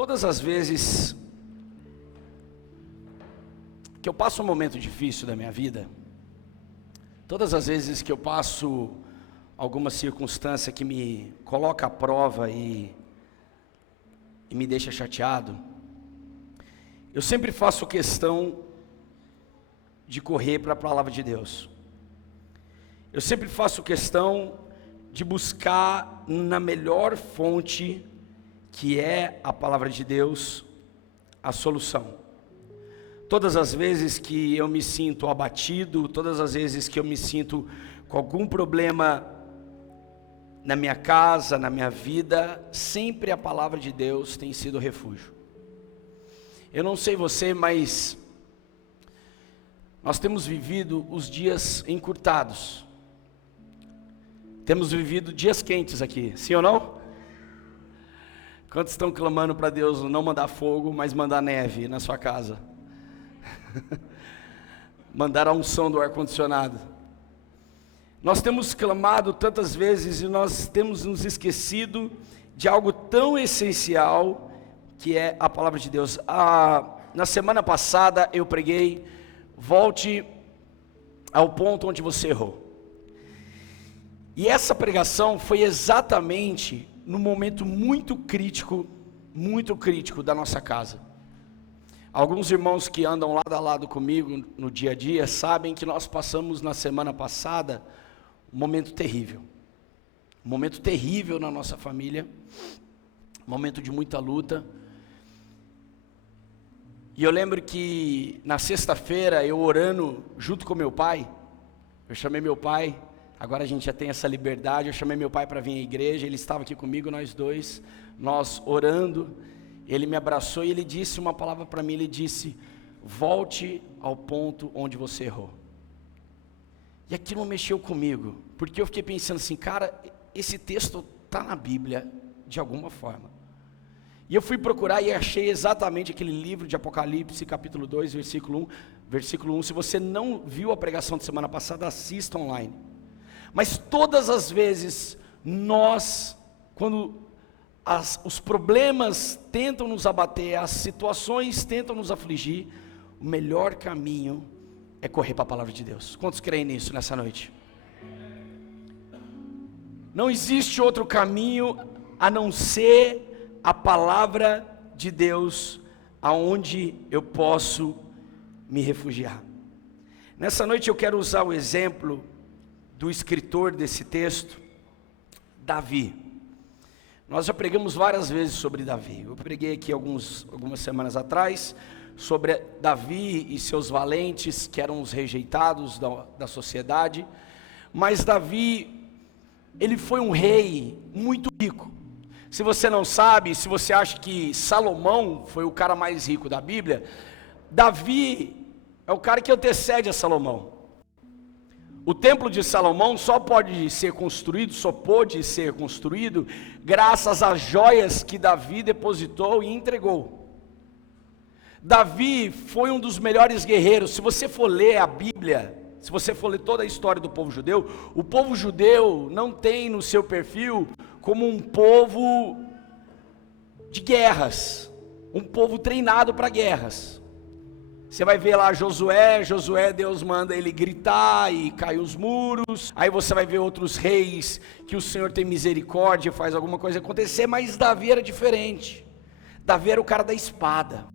Todas as vezes que eu passo um momento difícil da minha vida, todas as vezes que eu passo alguma circunstância que me coloca à prova e me deixa chateado, eu sempre faço questão de correr para a palavra de Deus. Eu sempre faço questão de buscar na melhor fonte, que é a palavra de Deus, a solução. Todas as vezes que eu me sinto abatido, todas as vezes que eu me sinto com algum problema na minha casa, na minha vida, sempre a palavra de Deus tem sido refúgio. Eu não sei você, mas nós temos vivido os dias encurtados. Temos vivido dias quentes aqui, sim ou não? Quantos estão clamando para Deus não mandar fogo, mas mandar neve na sua casa? Mandar a unção do ar-condicionado. Nós temos clamado tantas vezes e nós temos nos esquecido de algo tão essencial, que é a palavra de Deus. Na semana passada eu preguei, volte ao ponto onde você errou. E essa pregação foi exatamente no momento muito crítico da nossa casa. Alguns irmãos que andam lado a lado comigo no dia a dia sabem que nós passamos na semana passada um momento terrível na nossa família, um momento de muita luta. E eu lembro que na sexta-feira, eu orando junto com meu pai, eu chamei meu pai, agora a gente já tem essa liberdade, eu chamei meu pai para vir à igreja, ele estava aqui comigo, nós dois, nós orando, ele me abraçou e ele disse uma palavra para mim, ele disse: volte ao ponto onde você errou. E aquilo mexeu comigo, porque eu fiquei pensando assim, cara, esse texto está na Bíblia de alguma forma. E eu fui procurar e achei exatamente aquele livro de Apocalipse, capítulo 2, versículo 1. Se você não viu a pregação de semana passada, assista online. Mas todas as vezes, quando os problemas tentam nos abater, as situações tentam nos afligir, o melhor caminho é correr para a palavra de Deus. Quantos creem nisso nessa noite? Não existe outro caminho a não ser a palavra de Deus, aonde eu posso me refugiar. Nessa noite eu quero usar o exemplo do escritor desse texto, Davi. Nós já pregamos várias vezes sobre Davi. Eu preguei aqui algumas semanas atrás sobre Davi e seus valentes, que eram os rejeitados da sociedade. Mas Davi, ele foi um rei muito rico. Se você não sabe, se você acha que Salomão foi o cara mais rico da Bíblia, Davi é o cara que antecede a Salomão. O templo de Salomão só pôde ser construído graças às joias que Davi depositou e entregou. Davi foi um dos melhores guerreiros. Se você for ler a Bíblia, se você for ler toda a história do povo judeu, o povo judeu não tem no seu perfil como um povo de guerras, um povo treinado para guerras. Você vai ver lá Josué, Deus manda ele gritar e cai os muros. Aí você vai ver outros reis que o Senhor tem misericórdia e faz alguma coisa acontecer, mas Davi era diferente. Davi era o cara da espada.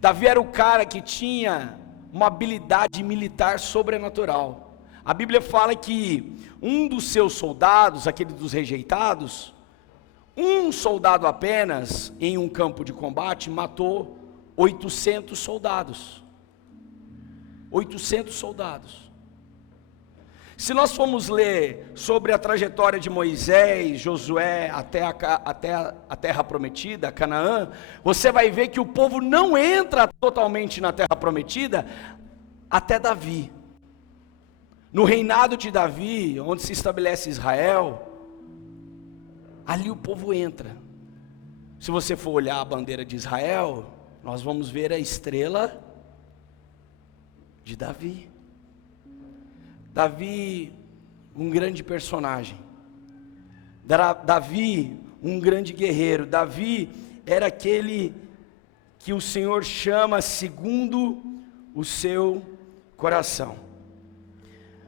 Davi era o cara que tinha uma habilidade militar sobrenatural. A Bíblia fala que um dos seus soldados, aquele dos rejeitados, um soldado apenas, em um campo de combate, matou 800 soldados. 800 soldados. Se nós formos ler sobre a trajetória de Moisés, Josué, até a terra prometida, Canaã, você vai ver que o povo não entra totalmente na terra prometida até Davi. No reinado de Davi, onde se estabelece Israel, ali o povo entra. Se você for olhar a bandeira de Israel, nós vamos ver a estrela de Davi. Davi, um grande personagem. Davi, um grande guerreiro. Davi era aquele que o Senhor chama segundo o seu coração.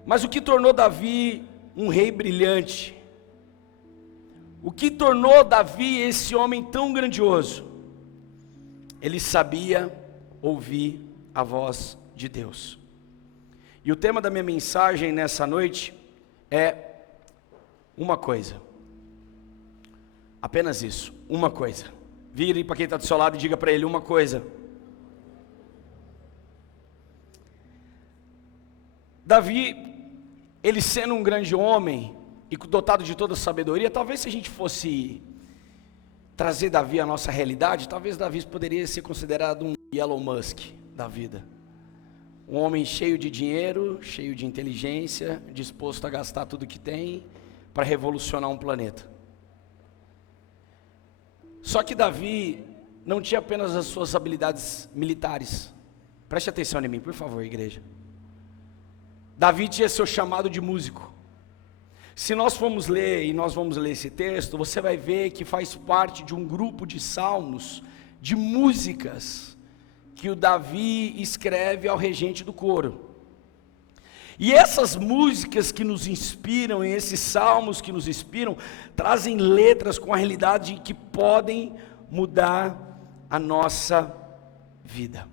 Mas o que tornou Davi um rei brilhante? O que tornou Davi esse homem tão grandioso? Ele sabia ouvir a voz de Deus. E o tema da minha mensagem nessa noite é uma coisa. Apenas isso, uma coisa. Vire para quem está do seu lado e diga para ele uma coisa. Davi, ele sendo um grande homem e dotado de toda a sabedoria, talvez se a gente fosse trazer Davi à nossa realidade, talvez Davi poderia ser considerado um Elon Musk da vida. Um homem cheio de dinheiro, cheio de inteligência, disposto a gastar tudo que tem para revolucionar um planeta. Só que Davi não tinha apenas as suas habilidades militares. Preste atenção em mim, por favor, igreja. Davi tinha seu chamado de músico. Se nós formos ler, e nós vamos ler esse texto, você vai ver que faz parte de um grupo de salmos, de músicas, que o Davi escreve ao regente do coro. E essas músicas que nos inspiram, e esses salmos que nos inspiram, trazem letras com a realidade que podem mudar a nossa vida.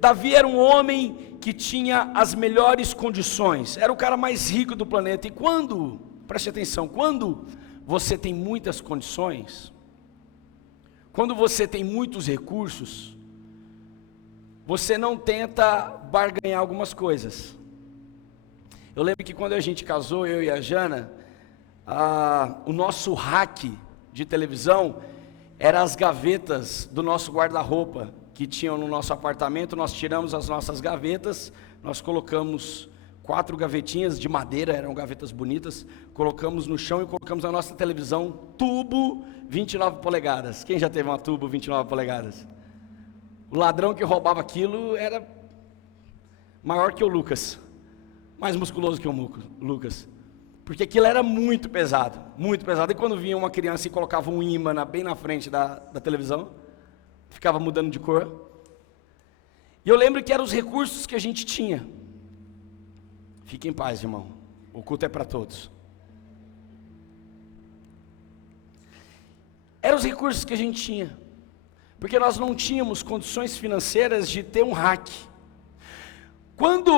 Davi era um homem que tinha as melhores condições, era o cara mais rico do planeta. E quando, preste atenção, quando você tem muitas condições, quando você tem muitos recursos, você não tenta barganhar algumas coisas. Eu lembro que quando a gente casou, eu e a Jana, o nosso rack de televisão era as gavetas do nosso guarda-roupa que tinham no nosso apartamento. Nós tiramos as nossas gavetas, nós colocamos 4 gavetinhas de madeira, eram gavetas bonitas, colocamos no chão e colocamos a nossa televisão tubo 29 polegadas. Quem já teve uma tubo 29 polegadas? O ladrão que roubava aquilo era maior que o Lucas, mais musculoso que o Lucas, porque aquilo era muito pesado, e quando vinha uma criança e colocava um ímã bem na frente da televisão, ficava mudando de cor. E eu lembro que eram os recursos que a gente tinha. Fique em paz, irmão, o culto é para todos. Eram os recursos que a gente tinha, porque nós não tínhamos condições financeiras de ter um rack. Quando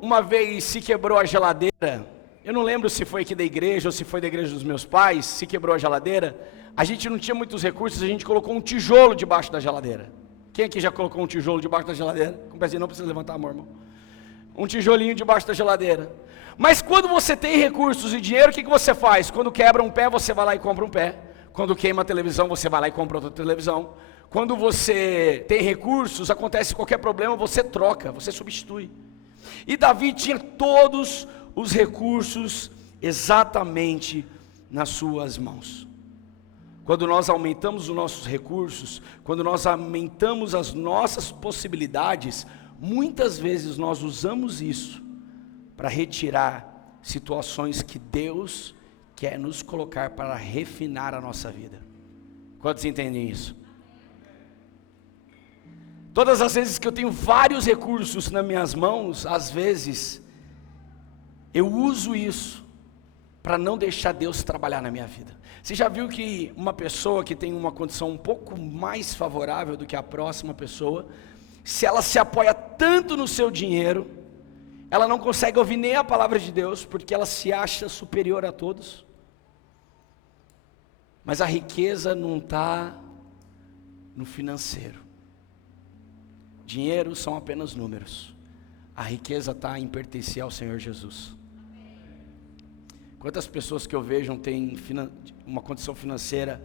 uma vez se quebrou a geladeira, eu não lembro se foi aqui da igreja ou se foi da igreja dos meus pais, se quebrou a geladeira, a gente não tinha muitos recursos, a gente colocou um tijolo debaixo da geladeira. Quem aqui já colocou um tijolo debaixo da geladeira? Com o pezinho, não precisa levantar a mão, irmão. Um tijolinho debaixo da geladeira. Mas quando você tem recursos e dinheiro, o que você faz? Quando quebra um pé, você vai lá e compra um pé. Quando queima a televisão, você vai lá e compra outra televisão. Quando você tem recursos, acontece qualquer problema, você troca, você substitui. E Davi tinha todos os recursos exatamente nas suas mãos. Quando nós aumentamos os nossos recursos, quando nós aumentamos as nossas possibilidades, muitas vezes nós usamos isso para retirar situações que Deus quer nos colocar para refinar a nossa vida. Quantos entendem isso? Todas as vezes que eu tenho vários recursos nas minhas mãos, às vezes, eu uso isso para não deixar Deus trabalhar na minha vida. Você já viu que uma pessoa que tem uma condição um pouco mais favorável do que a próxima pessoa, se ela se apoia tanto no seu dinheiro, ela não consegue ouvir nem a palavra de Deus, porque ela se acha superior a todos? Mas a riqueza não está no financeiro. Dinheiro são apenas números. A riqueza está em pertencer ao Senhor Jesus. Quantas pessoas que eu vejo têm uma condição financeira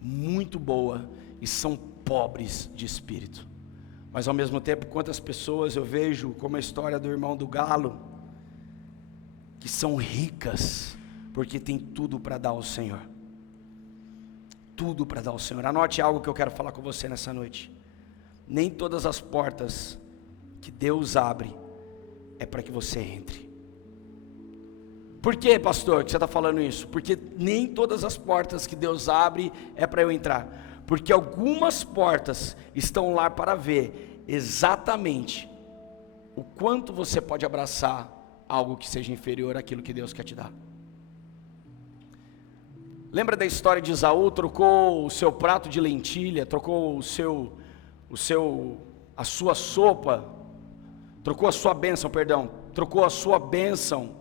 muito boa e são pobres de espírito. Mas ao mesmo tempo, quantas pessoas eu vejo, como a história do irmão do galo, que são ricas, porque tem tudo para dar ao Senhor. Tudo para dar ao Senhor. Anote algo que eu quero falar com você nessa noite. Nem todas as portas que Deus abre é para que você entre. Por que, pastor, que você está falando isso? Porque nem todas as portas que Deus abre é para eu entrar. porque algumas portas estão lá para ver exatamente o quanto você pode abraçar algo que seja inferior àquilo que Deus quer te dar. Lembra da história de Esaú? Trocou o seu prato de lentilha, trocou a sua sopa, trocou a sua bênção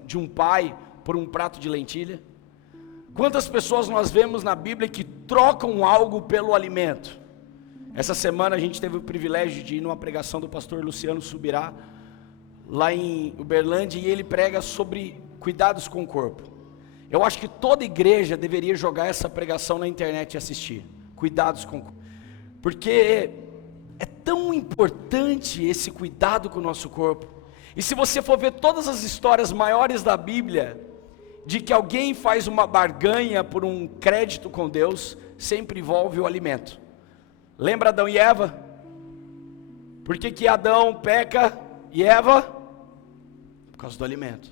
de um pai por um prato de lentilha. Quantas pessoas nós vemos na Bíblia que trocam algo pelo alimento? Essa semana a gente teve o privilégio de ir numa pregação do pastor Luciano Subirá, lá em Uberlândia, e ele prega sobre cuidados com o corpo. Eu acho que toda igreja deveria jogar essa pregação na internet e assistir. Cuidados com o corpo. Porque é tão importante esse cuidado com o nosso corpo. E se você for ver todas as histórias maiores da Bíblia, de que alguém faz uma barganha por um crédito com Deus, sempre envolve o alimento. Lembra Adão e Eva? Por que Adão peca e Eva? Por causa do alimento.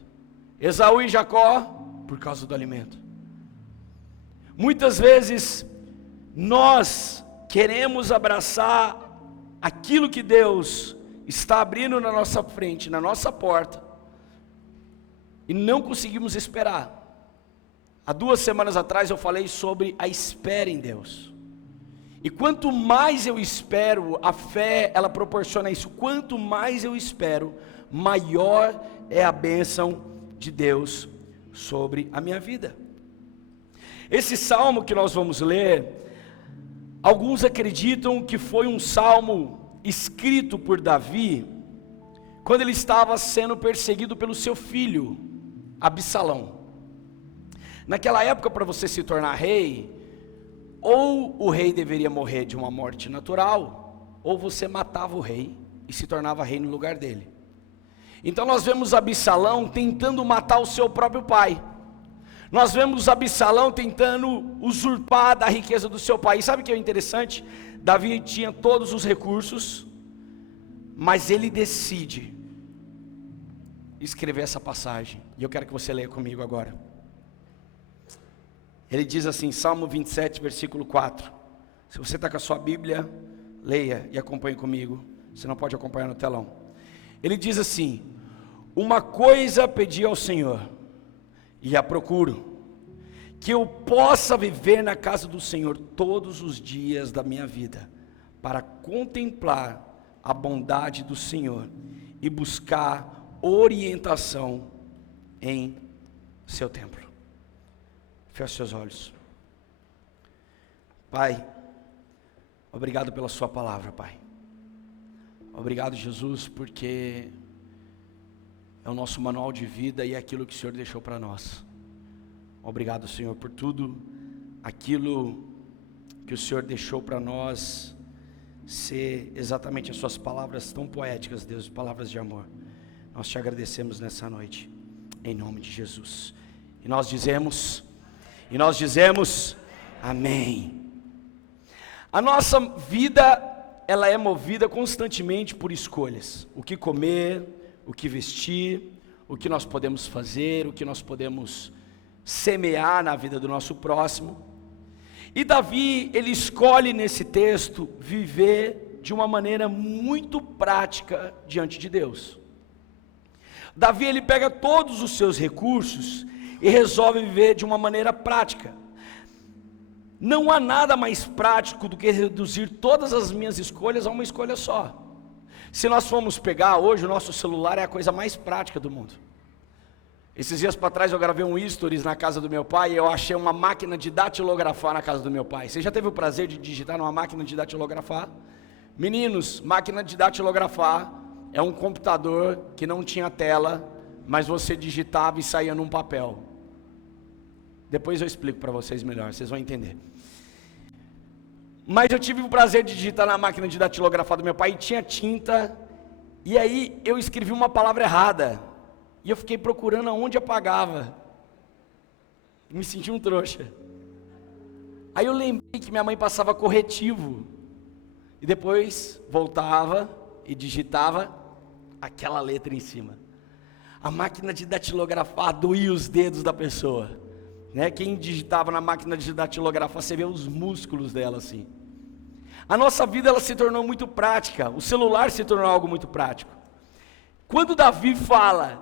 Esaú e Jacó, por causa do alimento. Muitas vezes nós queremos abraçar aquilo que Deus está abrindo na nossa frente, na nossa porta, e não conseguimos esperar. Há 2 semanas atrás eu falei sobre a espera em Deus. E quanto mais eu espero, a fé ela proporciona isso. Quanto mais eu espero, maior é a bênção de Deus sobre a minha vida. Esse salmo que nós vamos ler, alguns acreditam que foi um salmo escrito por Davi, quando ele estava sendo perseguido pelo seu filho, Absalão. Naquela época, para você se tornar rei, ou o rei deveria morrer de uma morte natural, ou você matava o rei e se tornava rei no lugar dele. Então nós vemos Absalão tentando matar o seu próprio pai. Nós vemos Absalão tentando usurpar da riqueza do seu pai. E sabe o que é interessante? Davi tinha todos os recursos, mas ele decide escrever essa passagem. E eu quero que você leia comigo agora. Ele diz assim, Salmo 27, versículo 4. Se você está com a sua Bíblia, leia e acompanhe comigo. Você não pode acompanhar no telão. Ele diz assim: uma coisa pedi ao Senhor, e a procuro, que eu possa viver na casa do Senhor todos os dias da minha vida, para contemplar a bondade do Senhor e buscar orientação em seu templo. Feche seus olhos. Pai, obrigado pela sua palavra, Pai. Obrigado, Jesus, porque é o nosso manual de vida e é aquilo que o Senhor deixou para nós. Obrigado, Senhor, por tudo aquilo que o Senhor deixou para nós ser exatamente as suas palavras tão poéticas, Deus, palavras de amor. Nós te agradecemos nessa noite, em nome de Jesus. E nós dizemos amém. A nossa vida, ela é movida constantemente por escolhas. O que comer, o que vestir, o que nós podemos fazer, o que nós podemos semear na vida do nosso próximo. E Davi, ele escolhe nesse texto viver de uma maneira muito prática diante de Deus. Davi, ele pega todos os seus recursos e resolve viver de uma maneira prática. Não há nada mais prático do que reduzir todas as minhas escolhas a uma escolha só. Se nós formos pegar hoje, o nosso celular é a coisa mais prática do mundo. Esses dias para trás eu gravei um stories na casa do meu pai e eu achei uma máquina de datilografar na casa do meu pai. Você já teve o prazer de digitar numa máquina de datilografar? Meninos, máquina de datilografar é um computador que não tinha tela, mas você digitava e saía num papel. Depois eu explico para vocês melhor, vocês vão entender. Mas eu tive o prazer de digitar na máquina de datilografar do meu pai e tinha tinta, e aí eu escrevi uma palavra errada, e eu fiquei procurando aonde apagava, me senti um trouxa. Aí eu lembrei que minha mãe passava corretivo, e depois voltava e digitava aquela letra em cima. A máquina de datilografar doía os dedos da pessoa, né? Quem digitava na máquina de datilografar, você vê os músculos dela assim. A nossa vida ela se tornou muito prática, o celular se tornou algo muito prático. Quando Davi fala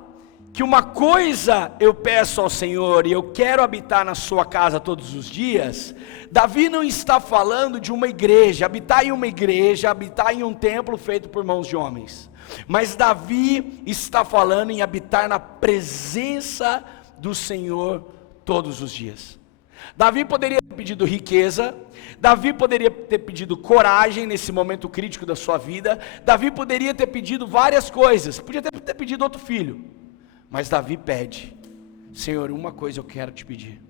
que uma coisa eu peço ao Senhor e eu quero habitar na sua casa todos os dias, Davi não está falando de uma igreja, habitar em um templo feito por mãos de homens. Mas Davi está falando em habitar na presença do Senhor todos os dias. Davi poderia ter pedido riqueza, Davi poderia ter pedido coragem nesse momento crítico da sua vida, Davi poderia ter pedido várias coisas, podia ter pedido outro filho, mas Davi pede: Senhor, uma coisa eu quero te pedir,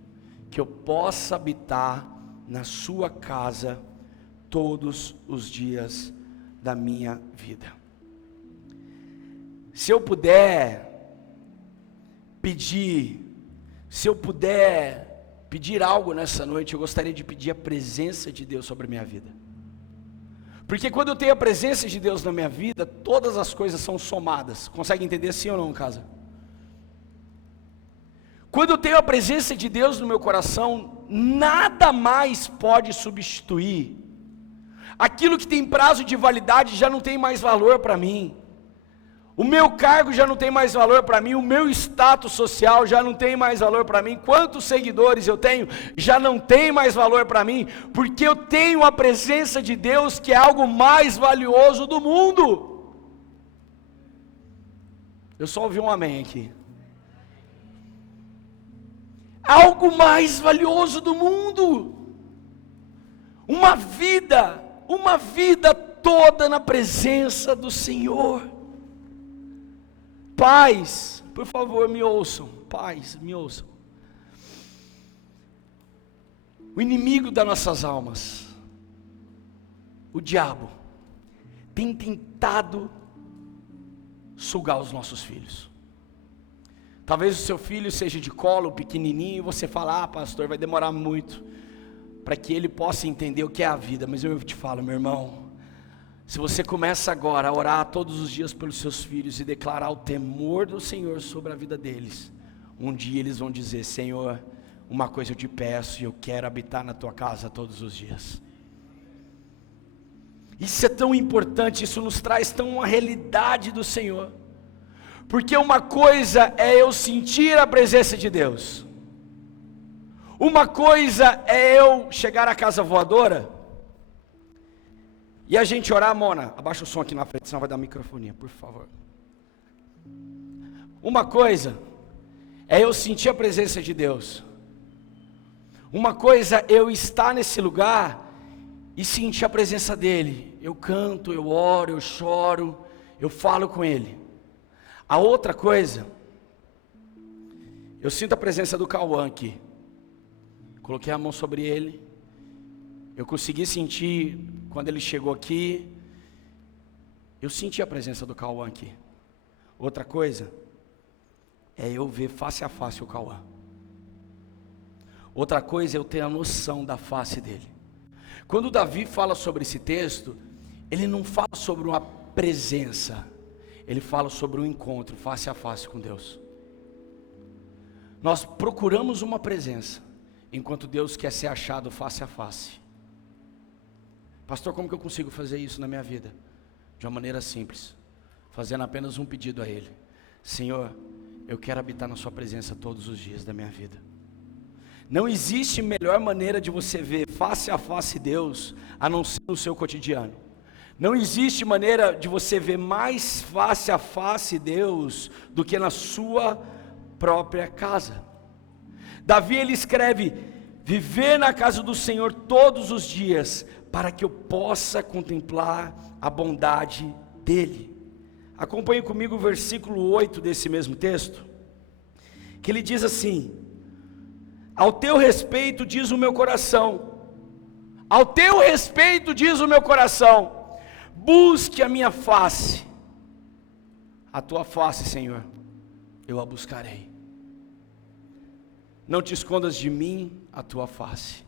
que eu possa habitar na sua casa todos os dias da minha vida. Se eu puder pedir algo nessa noite, eu gostaria de pedir a presença de Deus sobre a minha vida. Porque quando eu tenho a presença de Deus na minha vida, todas as coisas são somadas. Consegue entender sim ou não, casa? Quando eu tenho a presença de Deus no meu coração, nada mais pode substituir. Aquilo que tem prazo de validade já não tem mais valor para mim. O meu cargo já não tem mais valor para mim, o meu status social já não tem mais valor para mim, quantos seguidores eu tenho já não tem mais valor para mim, porque eu tenho a presença de Deus, que é algo mais valioso do mundo. Eu só ouvi um amém aqui. Algo mais valioso do mundo, uma vida toda na presença do Senhor. Pais, por favor, me ouçam. Pais, me ouçam. O inimigo das nossas almas, o diabo, tem tentado sugar os nossos filhos. Talvez o seu filho seja de colo, pequenininho, e você fala: pastor, vai demorar muito para que ele possa entender o que é a vida. Mas eu te falo, meu irmão, se você começa agora a orar todos os dias pelos seus filhos e declarar o temor do Senhor sobre a vida deles, um dia eles vão dizer: Senhor, uma coisa eu te peço, e eu quero habitar na tua casa todos os dias. Isso é tão importante, isso nos traz tão uma realidade do Senhor, porque uma coisa é eu sentir a presença de Deus, uma coisa é eu chegar à casa voadora e a gente orar. Mona, abaixa o som aqui na frente, senão vai dar microfonia, por favor. Uma coisa é eu sentir a presença de Deus, uma coisa é eu estar nesse lugar e sentir a presença dEle. Eu canto, eu oro, eu choro, eu falo com Ele. A outra coisa, eu sinto a presença do Cauã aqui. Coloquei a mão sobre ele, eu consegui sentir, quando ele chegou aqui, eu senti a presença do Cauã aqui. Outra coisa, é eu ver face a face o Cauã. Outra coisa é eu ter a noção da face dele. Quando Davi fala sobre esse texto, ele não fala sobre uma presença, ele fala sobre um encontro face a face com Deus. Nós procuramos uma presença, enquanto Deus quer ser achado face a face. Pastor, como que eu consigo fazer isso na minha vida? De uma maneira simples, fazendo apenas um pedido a Ele: Senhor, eu quero habitar na sua presença todos os dias da minha vida. Não existe melhor maneira de você ver face a face Deus, a não ser no seu cotidiano. Não existe maneira de você ver mais face a face Deus do que na sua própria casa. Davi, ele escreve: viver na casa do Senhor todos os dias, para que eu possa contemplar a bondade dEle. Acompanhe comigo o versículo 8 desse mesmo texto, que ele diz assim: ao teu respeito diz o meu coração, ao teu respeito diz o meu coração, busque a minha face, a tua face, Senhor, eu a buscarei. Não te escondas de mim a tua face.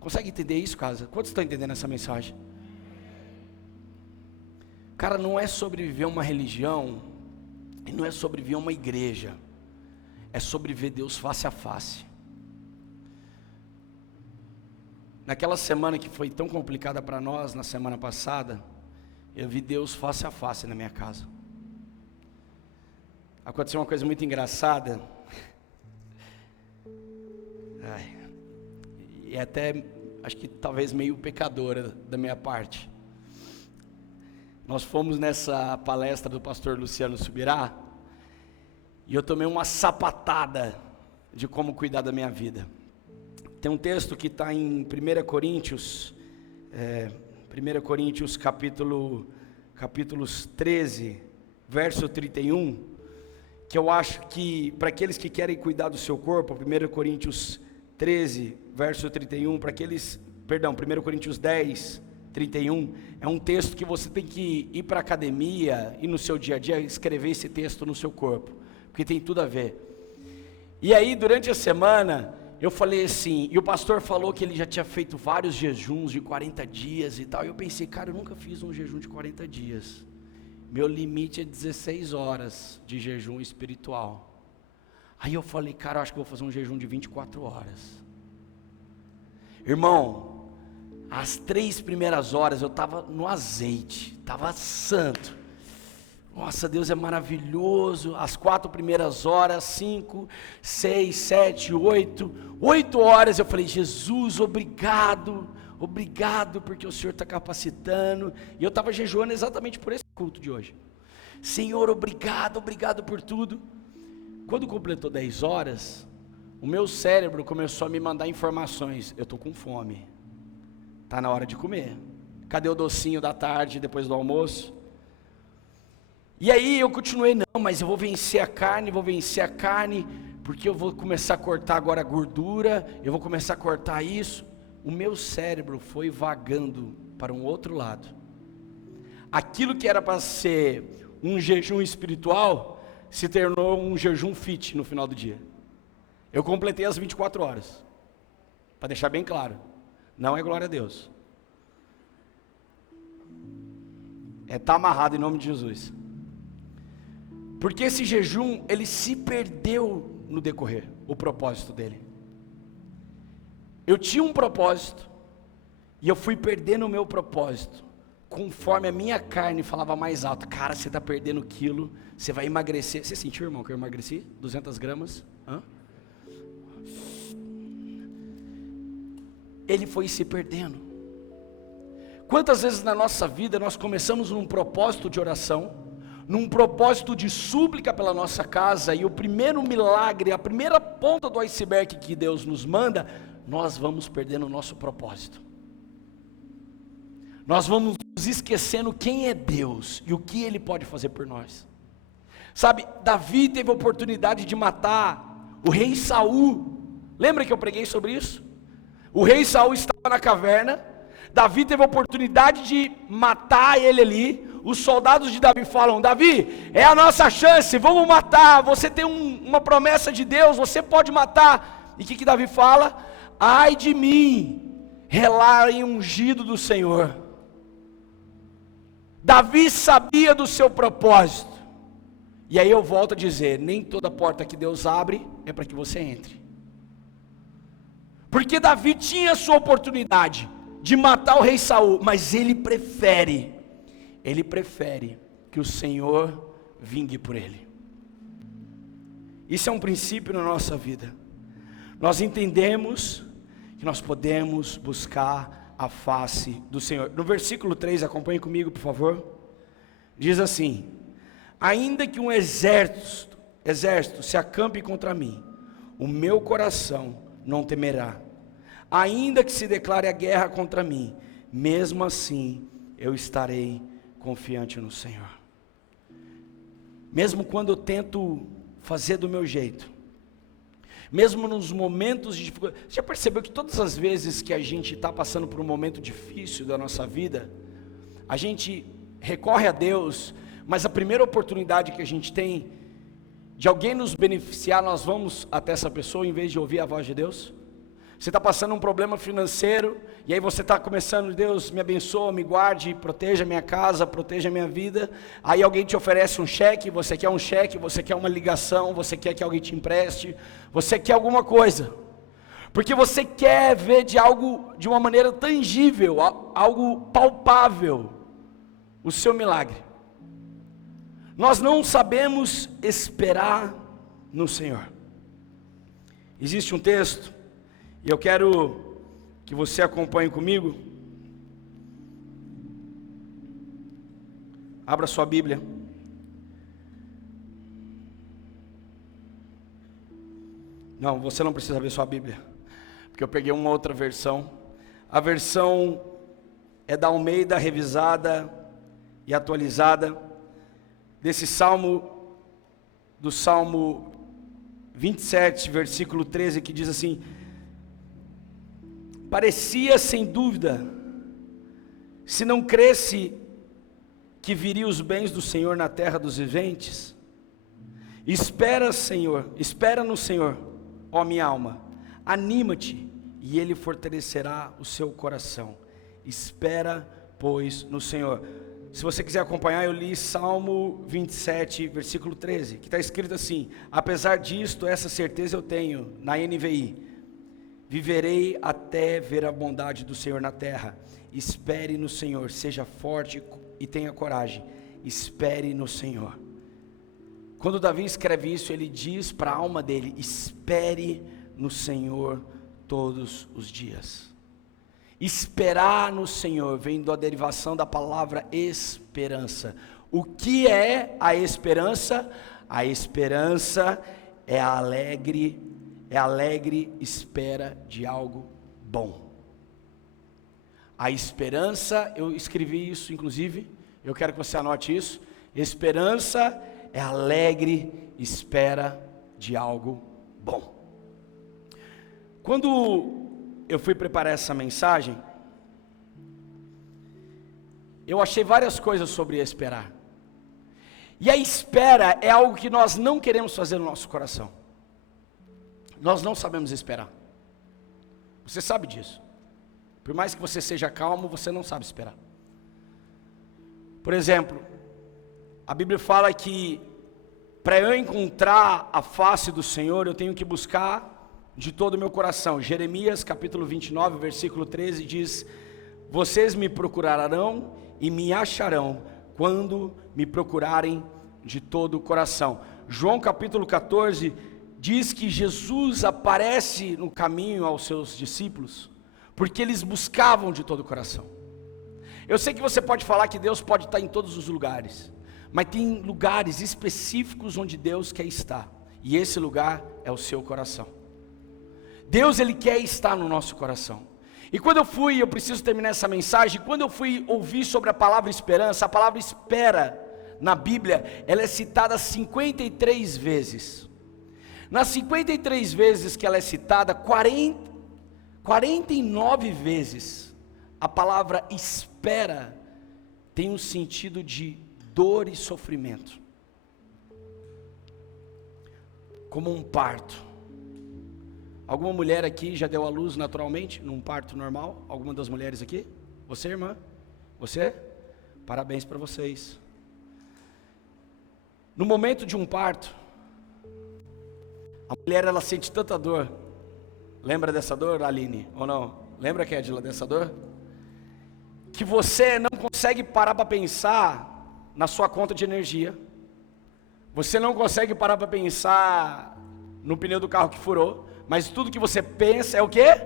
Consegue entender isso, casa? Quantos estão entendendo essa mensagem? Cara, não é sobre viver uma religião, e não é sobre viver uma igreja, é sobre ver Deus face a face. naquela semana que foi tão complicada para nós, na semana passada, eu vi Deus face a face na minha casa. Aconteceu uma coisa muito engraçada, e até, acho que talvez meio pecadora da minha parte. Nós fomos nessa palestra do pastor Luciano Subirá, e eu tomei uma sapatada de como cuidar da minha vida. Tem um texto que está em 1 Coríntios, 1 Coríntios capítulos 13, verso 31, que eu acho que, para aqueles que querem cuidar do seu corpo, 1 Coríntios 13, verso 31, 1 Coríntios 10, 31, é um texto que você tem que ir para a academia e no seu dia a dia escrever esse texto no seu corpo, porque tem tudo a ver. E aí, durante a semana, eu falei assim, e o pastor falou que ele já tinha feito vários jejuns de 40 dias e tal, e eu pensei, cara, eu nunca fiz um jejum de 40 dias, meu limite é 16 horas de jejum espiritual. Aí eu falei, cara, eu acho que vou fazer um jejum de 24 horas. Irmão, as 3 primeiras horas eu estava no azeite, estava santo. Nossa, Deus é maravilhoso. As 4 primeiras horas, 5, 6, 7, 8 horas, eu falei, Jesus, obrigado, porque o Senhor está capacitando. E eu estava jejuando exatamente por esse culto de hoje. Senhor, obrigado por tudo. Quando completou 10 horas, o meu cérebro começou a me mandar informações. Eu estou com fome, está na hora de comer. Cadê o docinho da tarde, depois do almoço? E aí eu continuei, não, mas eu vou vencer a carne, porque eu vou começar a cortar agora a gordura, eu vou começar a cortar isso. O meu cérebro foi vagando para um outro lado. Aquilo que era para ser um jejum espiritual, se tornou um jejum fit no final do dia. Eu completei as 24 horas, para deixar bem claro, não é glória a Deus. Está amarrado em nome de Jesus. Porque esse jejum, ele se perdeu no decorrer, o propósito dele. Eu tinha um propósito, e eu fui perdendo o meu propósito, conforme a minha carne falava mais alto. Cara, você está perdendo quilo, você vai emagrecer. Você sentiu, irmão, que eu emagreci? 200 gramas? Ele foi se perdendo. Quantas vezes na nossa vida nós começamos num propósito de oração, num propósito de súplica pela nossa casa, e o primeiro milagre, a primeira ponta do iceberg que Deus nos manda, nós vamos perdendo o nosso propósito. Nós vamos nos esquecendo quem é Deus e o que Ele pode fazer por nós. Sabe, Davi teve a oportunidade de matar o rei Saul. Lembra que eu preguei sobre isso? O rei Saul estava na caverna, Davi teve a oportunidade de matar ele ali. Os soldados de Davi falam, Davi, é a nossa chance, vamos matar, você tem uma promessa de Deus, você pode matar. E o que Davi fala? Ai de mim, relar em ungido do Senhor. Davi sabia do seu propósito. E aí eu volto a dizer, nem toda porta que Deus abre é para que você entre. Porque Davi tinha a sua oportunidade de matar o rei Saul, mas ele prefere que o Senhor vingue por ele. Isso é um princípio na nossa vida. Nós entendemos que nós podemos buscar a face do Senhor. No versículo 3, acompanhe comigo, por favor. Diz assim: ainda que um exército se acampe contra mim, o meu coração não temerá. Ainda que se declare a guerra contra mim, mesmo assim eu estarei confiante no Senhor. Mesmo quando eu tento fazer do meu jeito, mesmo nos momentos de dificuldade. Você já percebeu que todas as vezes que a gente está passando por um momento difícil da nossa vida, a gente recorre a Deus, mas a primeira oportunidade que a gente tem de alguém nos beneficiar, nós vamos até essa pessoa em vez de ouvir a voz de Deus? Você está passando um problema financeiro, e aí você está começando, Deus me abençoa, me guarde, proteja minha casa, proteja minha vida. Aí alguém te oferece um cheque, você quer uma ligação, você quer que alguém te empreste, você quer alguma coisa. Porque você quer ver de uma maneira tangível, algo palpável, o seu milagre. Nós não sabemos esperar no Senhor. Existe um texto, e eu quero que você acompanhe comigo. Abra sua Bíblia. Não, você não precisa ver sua Bíblia, porque eu peguei uma outra versão. A versão é da Almeida, revisada e atualizada, desse salmo, do Salmo 27, versículo 13, que diz assim: parecia sem dúvida, se não cresce, que viria os bens do Senhor na terra dos viventes. Espera, Senhor, espera no Senhor, ó minha alma, anima-te, e Ele fortalecerá o seu coração. Espera, pois, no Senhor. Se você quiser acompanhar, eu li Salmo 27, versículo 13, que está escrito assim: apesar disto, essa certeza eu tenho, na NVI: viverei até ver a bondade do Senhor na terra. Espere no Senhor, seja forte e tenha coragem, espere no Senhor. Quando Davi escreve isso, ele diz para a alma dele: espere no Senhor todos os dias. Esperar no Senhor vem da derivação da palavra esperança. O que é a esperança? A esperança é a alegre espera de algo bom. A esperança, eu escrevi isso inclusive, eu quero que você anote isso. Esperança é a alegre espera de algo bom. Quando eu fui preparar essa mensagem, eu achei várias coisas sobre esperar. E a espera é algo que nós não queremos fazer no nosso coração. Nós não sabemos esperar. Você sabe disso. Por mais que você seja calmo, você não sabe esperar. Por exemplo, a Bíblia fala que para eu encontrar a face do Senhor, eu tenho que buscar de todo o meu coração. Jeremias capítulo 29, versículo 13 diz: vocês me procurarão e me acharão quando me procurarem de todo o coração. João capítulo 14 diz que Jesus aparece no caminho aos seus discípulos, porque eles buscavam de todo o coração. Eu sei que você pode falar que Deus pode estar em todos os lugares, mas tem lugares específicos onde Deus quer estar, e esse lugar é o seu coração. Deus, Ele quer estar no nosso coração. E quando eu preciso terminar essa mensagem, quando eu fui ouvir sobre a palavra esperança, a palavra espera na Bíblia, ela é citada 53 vezes. Nas 53 vezes que ela é citada, 49 vezes, a palavra espera tem um sentido de dor e sofrimento. Como um parto. Alguma mulher aqui já deu à luz naturalmente, num parto normal? Alguma das mulheres aqui? Você, irmã? Você? Parabéns para vocês. No momento de um parto, a mulher, ela sente tanta dor. Lembra dessa dor, Aline? Ou não? Lembra, Kedila, dessa dor? Que você não consegue parar para pensar na sua conta de energia. Você não consegue parar para pensar no pneu do carro que furou. Mas tudo que você pensa é o quê?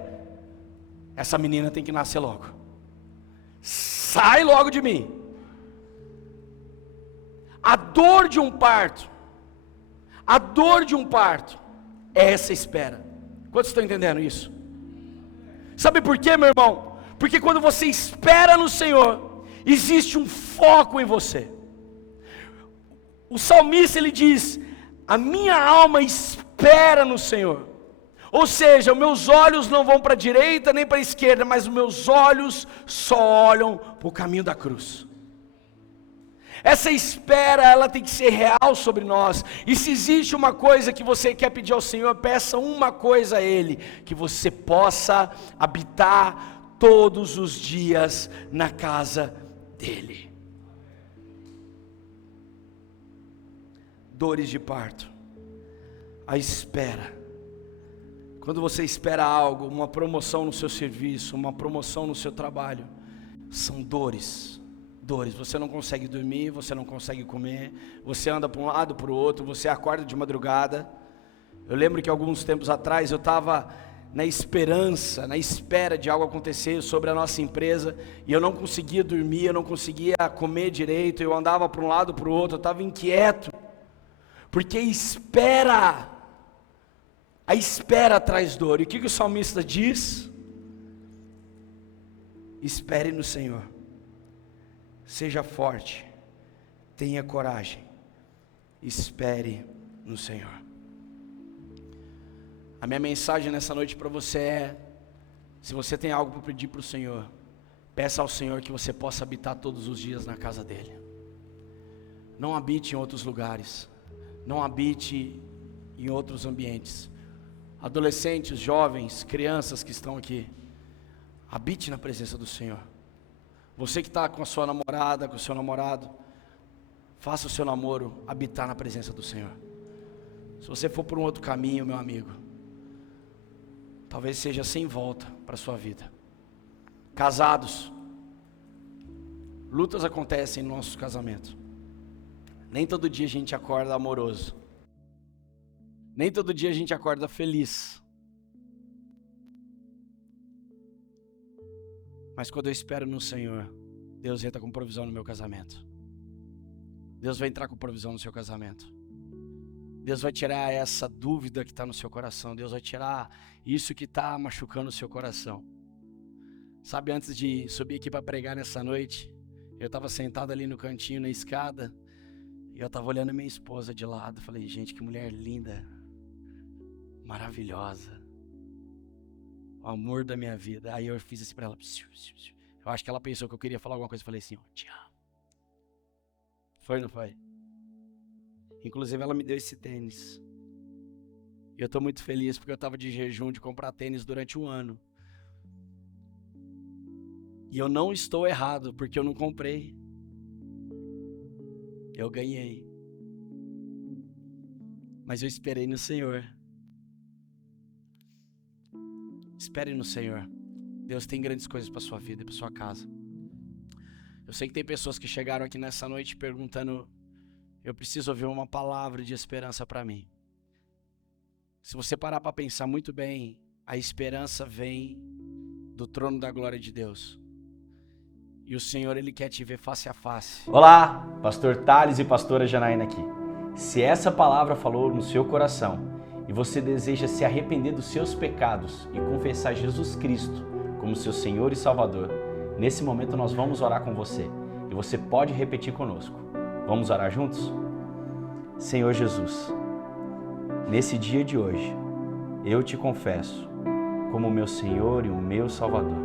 Essa menina tem que nascer logo. Sai logo de mim. A dor de um parto, é essa espera. Quantos estão entendendo isso? Sabe por quê, meu irmão? Porque quando você espera no Senhor, existe um foco em você. O salmista, ele diz: a minha alma espera no Senhor. Ou seja, os meus olhos não vão para a direita nem para a esquerda, mas os meus olhos só olham para o caminho da cruz. Essa espera, ela tem que ser real sobre nós. E se existe uma coisa que você quer pedir ao Senhor, peça uma coisa a Ele: que você possa habitar todos os dias na casa dEle. Dores de parto, a espera. Quando você espera algo, uma promoção no seu serviço, uma promoção no seu trabalho, são dores. Você não consegue dormir, você não consegue comer, você anda para um lado, para o outro, você acorda de madrugada. Eu lembro que alguns tempos atrás eu estava na espera de algo acontecer sobre a nossa empresa, e eu não conseguia dormir, eu não conseguia comer direito, eu andava para um lado, para o outro, eu estava inquieto, porque a espera traz dor. E o que o salmista diz? Espere no Senhor, seja forte, tenha coragem, espere no Senhor. A minha mensagem nessa noite para você é: se você tem algo para pedir para o Senhor, peça ao Senhor que você possa habitar todos os dias na casa dEle. Não habite em outros lugares, não habite em outros ambientes. Adolescentes, jovens, crianças que estão aqui, habite na presença do Senhor. Você que está com a sua namorada, com o seu namorado, faça o seu namoro habitar na presença do Senhor. Se você for por um outro caminho, meu amigo, talvez seja sem volta para a sua vida. Casados, lutas acontecem no nosso casamento. Nem todo dia a gente acorda amoroso. Nem todo dia a gente acorda feliz. Mas quando eu espero no Senhor, Deus entra com provisão no meu casamento. Deus vai entrar com provisão no seu casamento. Deus vai tirar essa dúvida que está no seu coração. Deus vai tirar isso que está machucando o seu coração. Sabe, antes de subir aqui para pregar nessa noite, eu estava sentado ali no cantinho, na escada, e eu estava olhando minha esposa de lado. Falei, gente, que mulher linda, maravilhosa, o amor da minha vida. Aí eu fiz assim para ela. Eu acho que ela pensou que eu queria falar alguma coisa. Eu falei assim, ó, te amo. Foi ou não foi? Inclusive ela me deu esse tênis. E eu estou muito feliz porque eu estava de jejum de comprar tênis durante um ano. E eu não estou errado, porque eu não comprei. Eu ganhei. Mas eu esperei no Senhor. Espere no Senhor. Deus tem grandes coisas para sua vida e para sua casa. Eu sei que tem pessoas que chegaram aqui nessa noite perguntando: eu preciso ouvir uma palavra de esperança para mim. Se você parar para pensar muito bem, a esperança vem do trono da glória de Deus. E o Senhor, Ele quer te ver face a face. Olá, Pastor Thales e Pastora Janaína aqui. Se essa palavra falou no seu coração e você deseja se arrepender dos seus pecados e confessar Jesus Cristo como seu Senhor e Salvador, nesse momento nós vamos orar com você. E você pode repetir conosco. Vamos orar juntos? Senhor Jesus, nesse dia de hoje, eu te confesso como meu Senhor e o meu Salvador.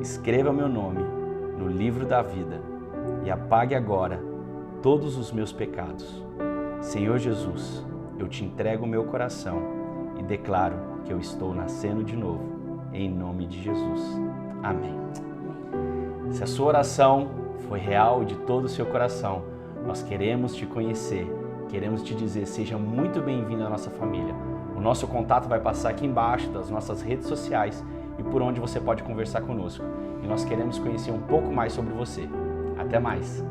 Escreva meu nome no livro da vida e apague agora todos os meus pecados. Senhor Jesus, eu te entrego o meu coração e declaro que eu estou nascendo de novo, em nome de Jesus. Amém. Se a sua oração foi real de todo o seu coração, nós queremos te conhecer, queremos te dizer, seja muito bem-vindo à nossa família. O nosso contato vai passar aqui embaixo das nossas redes sociais e por onde você pode conversar conosco. E nós queremos conhecer um pouco mais sobre você. Até mais!